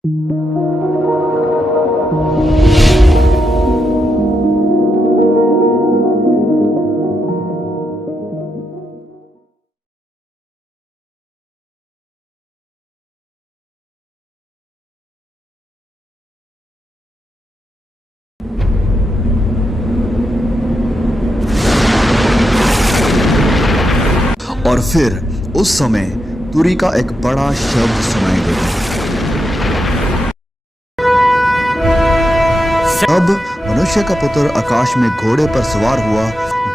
और फिर उस समय तुरी का एक बड़ा शब्द सुनाई देगा। अब मनुष्य का पुत्र आकाश में घोड़े पर सवार हुआ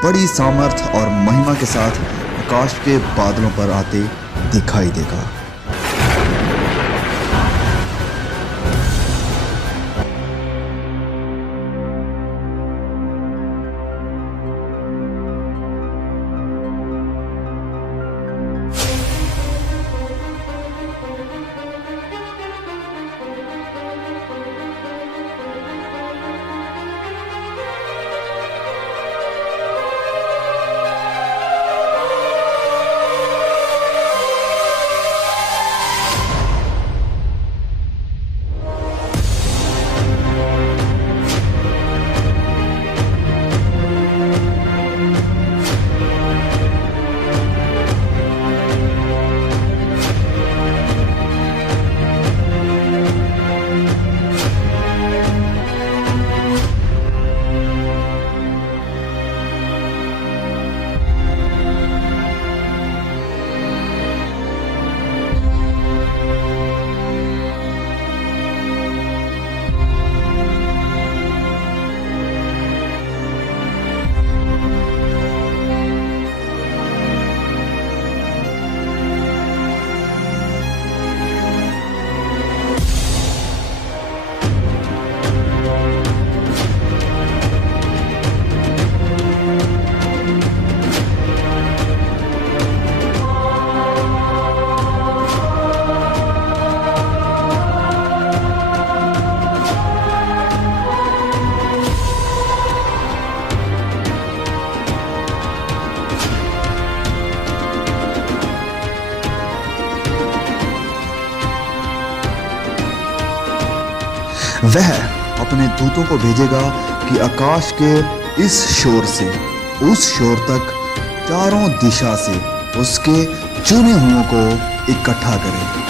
बड़ी सामर्थ और महिमा के साथ आकाश के बादलों पर आते दिखाई देगा। वह अपने दूतों को भेजेगा कि आकाश के इस शोर से उस शोर तक चारों दिशा से उसके चुने हुओं को इकट्ठा करें।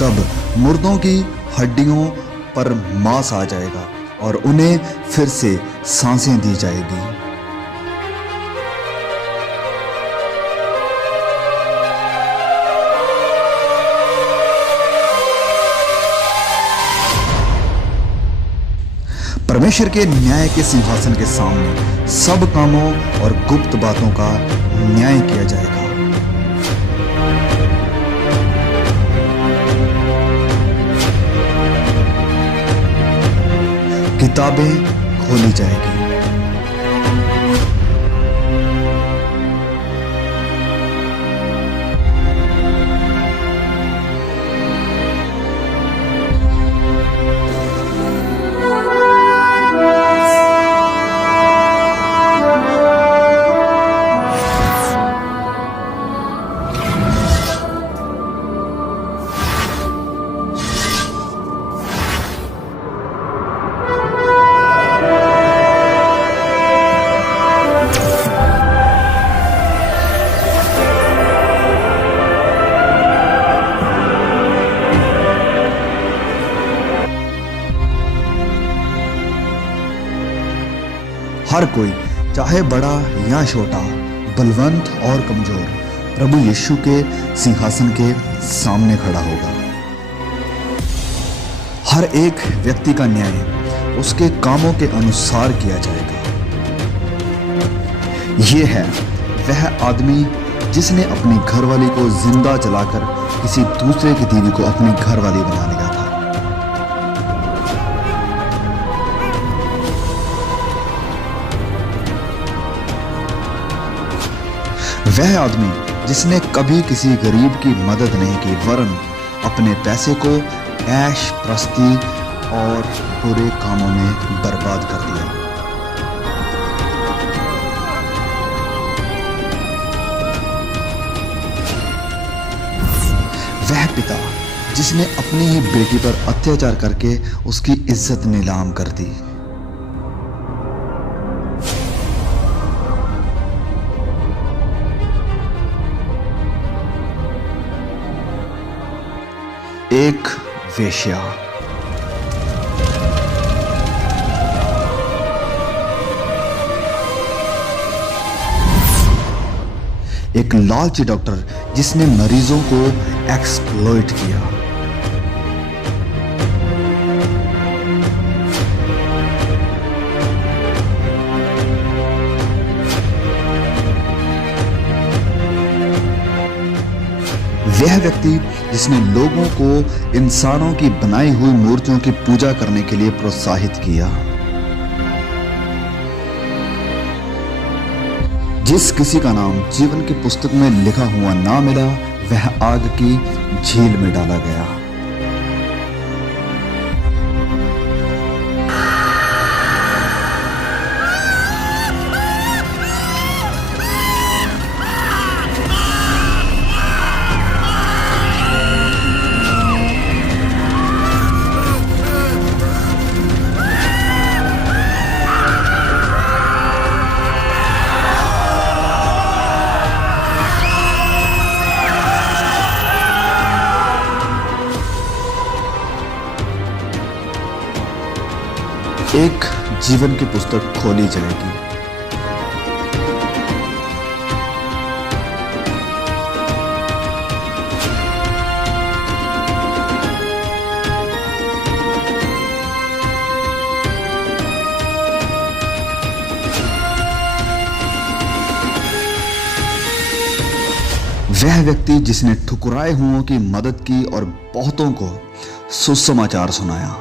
तब मुर्दों की हड्डियों पर मांस आ जाएगा और उन्हें फिर से सांसें दी जाएगी। परमेश्वर के न्याय के सिंहासन के सामने सब कामों और गुप्त बातों का न्याय किया जाएगा। किताबें खोली जाएगी। हर कोई, चाहे बड़ा या छोटा, बलवंत और कमजोर, प्रभु यीशु के सिंहासन के सामने खड़ा होगा। हर एक व्यक्ति का न्याय उसके कामों के अनुसार किया जाएगा। ये है वह आदमी जिसने अपनी घरवाली को जिंदा जलाकर किसी दूसरे की बीवी को अपनी घरवाली बना लिया था। वह आदमी जिसने कभी किसी गरीब की मदद नहीं की, वरन अपने पैसे को ऐश प्रस्ती और बुरे कामों में बर्बाद कर दिया। वह पिता जिसने अपनी ही बेटी पर अत्याचार करके उसकी इज्जत नीलाम कर दी। एक वेश्या। एक लालची डॉक्टर जिसने मरीजों को एक्सप्लॉइट किया। वह व्यक्ति जिसने लोगों को इंसानों की बनाई हुई मूर्तियों की पूजा करने के लिए प्रोत्साहित किया। जिस किसी का नाम जीवन की पुस्तक में लिखा हुआ ना मिला, वह आग की झील में डाला गया। एक जीवन की पुस्तक खोली जाएगी। वह व्यक्ति जिसने ठुकराए हुओं की मदद की और बहुतों को सुसमाचार सुनाया।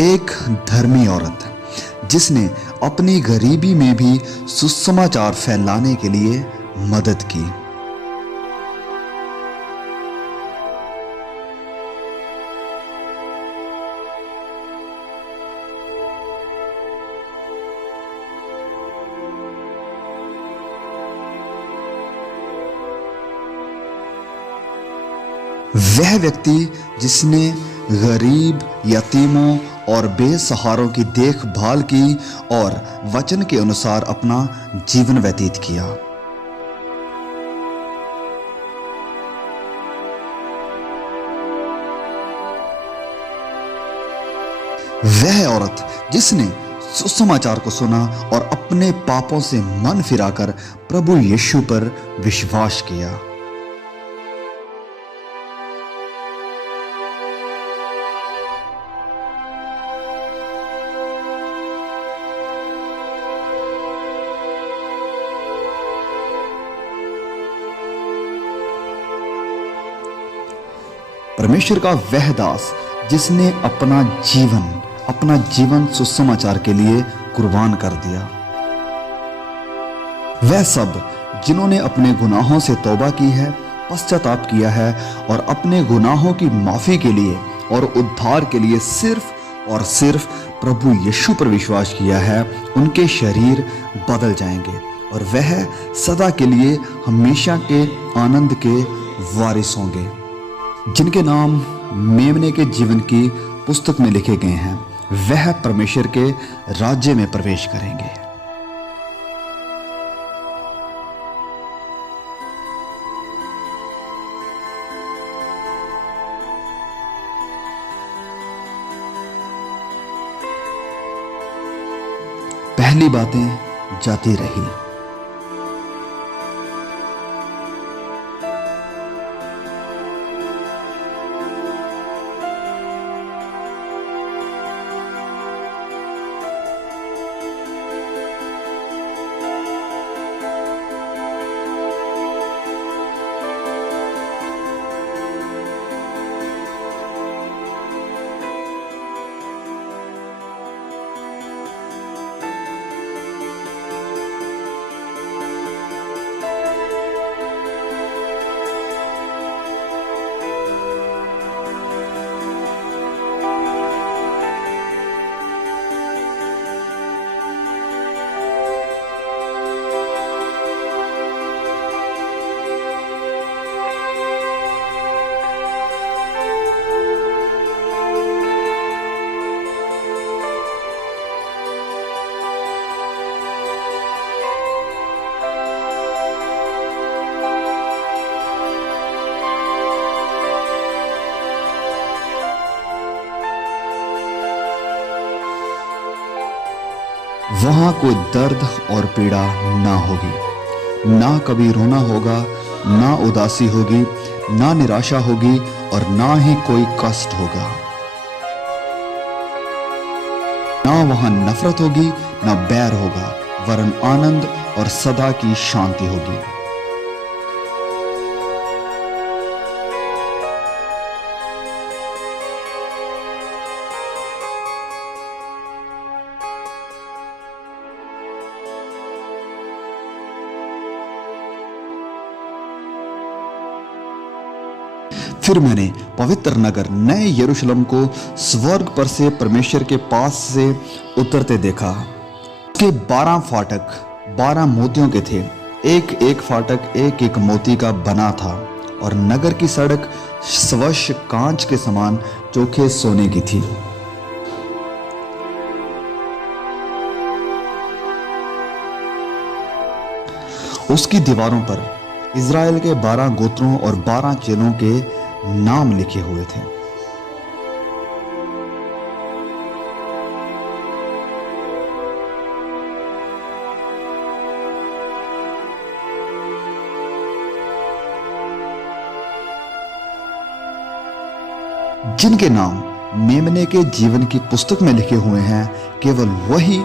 एक धर्मी औरत जिसने अपनी गरीबी में भी सुसमाचार फैलाने के लिए मदद की। वह व्यक्ति जिसने गरीब, यतीमों और बेसहारों की देखभाल की और वचन के अनुसार अपना जीवन व्यतीत किया। वह औरत जिसने सुसमाचार को सुना और अपने पापों से मन फिराकर प्रभु यीशु पर विश्वास किया। परमेश्वर का वह दास जिसने अपना जीवन सुसमाचार के लिए कुर्बान कर दिया। वह सब जिन्होंने अपने गुनाहों से तौबा की है, पश्चाताप किया है और अपने गुनाहों की माफी के लिए और उद्धार के लिए सिर्फ और सिर्फ प्रभु यीशु पर विश्वास किया है, उनके शरीर बदल जाएंगे और वह सदा के लिए हमेशा के आनंद के वारिस होंगे, जिनके नाम मेमने के जीवन की पुस्तक में लिखे गए हैं। वह परमेश्वर के राज्य में प्रवेश करेंगे। पहली बातें जाती रही। वहां कोई दर्द और पीड़ा ना होगी, ना कभी रोना होगा, ना उदासी होगी, ना निराशा होगी और ना ही कोई कष्ट होगा। ना वहां नफरत होगी, ना बैर होगा, वरन आनंद और सदा की शांति होगी। फिर मैंने पवित्र नगर नए यरूशलेम को स्वर्ग पर से परमेश्वर के पास से उतरते देखा। उसके 12 फाटक 12 मोतियों के थे, एक एक फाटक एक एक मोती का बना था, और नगर की सड़क स्वच्छ कांच के समान चोखे सोने की थी। उसकी दीवारों पर इज़राइल के 12 गोत्रों और 12 चेलों के नाम लिखे हुए थे। जिनके नाम मेमने के जीवन की पुस्तक में लिखे हुए हैं, केवल वही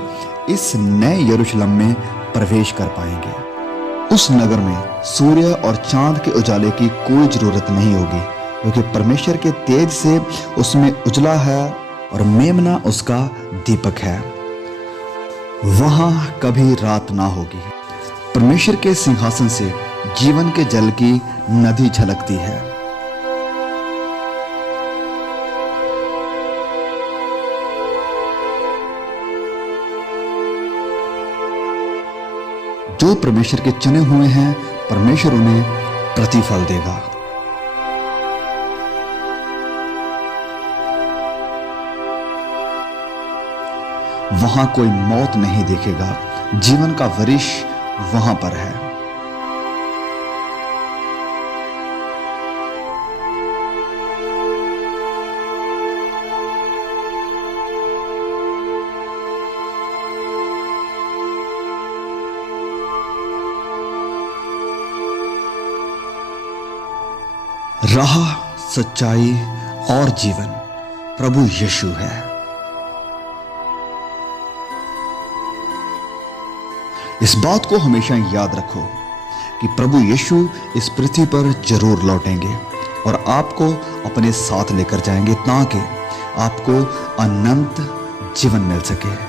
इस नए यरूशलेम में प्रवेश कर पाएंगे। उस नगर में सूर्य और चांद के उजाले की कोई जरूरत नहीं होगी, क्योंकि परमेश्वर के तेज से उसमें उजला है और मेमना उसका दीपक है। वहां कभी रात ना होगी। परमेश्वर के सिंहासन से जीवन के जल की नदी झलकती है। जो परमेश्वर के चुने हुए हैं, परमेश्वर उन्हें प्रतिफल देगा। वहां कोई मौत नहीं देखेगा, जीवन का वरिश वहां पर है। राह, सच्चाई और जीवन प्रभु यीशु है। इस बात को हमेशा याद रखो कि प्रभु यीशु इस पृथ्वी पर जरूर लौटेंगे और आपको अपने साथ लेकर जाएंगे, ताकि आपको अनंत जीवन मिल सके।